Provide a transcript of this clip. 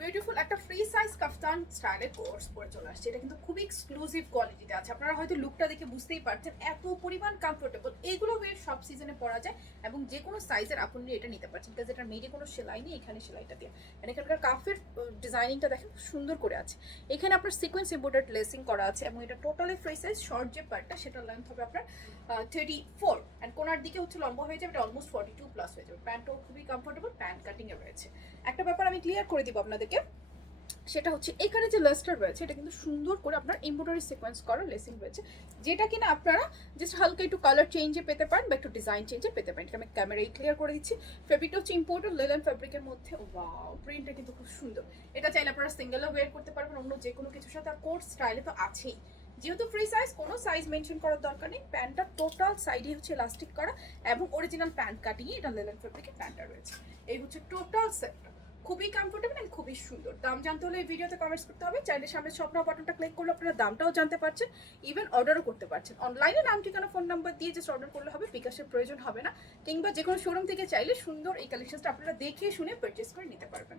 Beautiful একটা free size কাফতান স্টাইলের course পরে চলে আসছে। এটা কিন্তু খুবই এক্সক্লুসিভ কোয়ালিটিতে আছে। আপনারা হয়তো লুকটা দেখে বুঝতেই পারছেন এত পরিমাণ কমফোর্টেবল। এইগুলো ওয়ের সব সিজনে পরা যায় এবং যে কোনো সাইজের আপনি এটা নিতে পারছেন, বিকজ এটার মেডে কোনো সেলাই নেই, এখানে সেলাইটা দিয়ে। আর এখানকার কাফের ডিজাইনিংটা দেখেন সুন্দর করে আছে। এখানে আপনার সিকোয়েন্স এমব্রয়ডারি লেসিং করা আছে এবং এটা টোটালি ফ্রি সাইজ। শর্ট যে পার্টটা সেটার লেন্থ হবে আপনার 34 অ্যান্ড কোনার দিকে হচ্ছে লম্বা হয়ে যাবে, এটা অলমোস্ট 42 প্লাস হয়ে যাবে। প্যান্টও খুবই কমফোর্টেবল, প্যান্ট কাটিংয়ে রয়েছে। একটা ব্যাপার আমি ক্লিয়ার করে দিব আপনাদেরকে, সেটা হচ্ছে এখানে যে লেসটা রয়েছে এটা কিন্তু সুন্দর করে আপনার এমব্রয়ডারি সিকোয়েন্স করা লেসিং রয়েছে, যেটা কিনা আপনারা জাস্ট হালকা একটু কালার চেঞ্জে পেতে পারেন বা একটু ডিজাইন চেঞ্জে পেতে পারেন। এটা আমি ক্যামেরায় ক্লিয়ার করে দিচ্ছি। ফেব্রিকটা হচ্ছে ইম্পোর্টেড লেলেন ফেব্রিকের মধ্যে। ওয়াও, প্রিন্টটা কিন্তু খুব সুন্দর। এটা চাইলে আপনারা সিঙ্গেলও ওয়্যার করতে পারবেন অন্য যে কোনো কিছুর সাথে। আর কোট স্টাইলে তো আছেই, যেহেতু ফ্রি সাইজ কোনো সাইজ মেনশন করার দরকার নেই। প্যান্টটা টোটাল সাইডে হচ্ছে ইলাস্টিক করা এবং অরিজিনাল প্যান্ট কাটিংয়ে এটা লেলেন ফেব্রিকের প্যান্টটা রয়েছে। এই হচ্ছে টোটাল সেটটা, খুবই কমফোর্টেবল এন্ড খুবই সুন্দর। দাম জানতে হলে এই ভিডিওতে কমেন্টস করতে হবে। চাইলে সামনে শপ নাও বাটনটা ক্লিক করলে আপনারা দামটাও জানতে পারছেন, ইভেন অর্ডারও করতে পারছেন। অনলাইনে নাম ঠিকানা ফোন নাম্বার দিয়ে জাস্ট অর্ডার করলে হবে, বিকাশের প্রয়োজন হবে না। কিংবা যে কোনো শোরুম থেকে চাইলে সুন্দর এই কালেকশনটা আপনারা দেখে শুনে পারচেস করে নিতে পারবেন।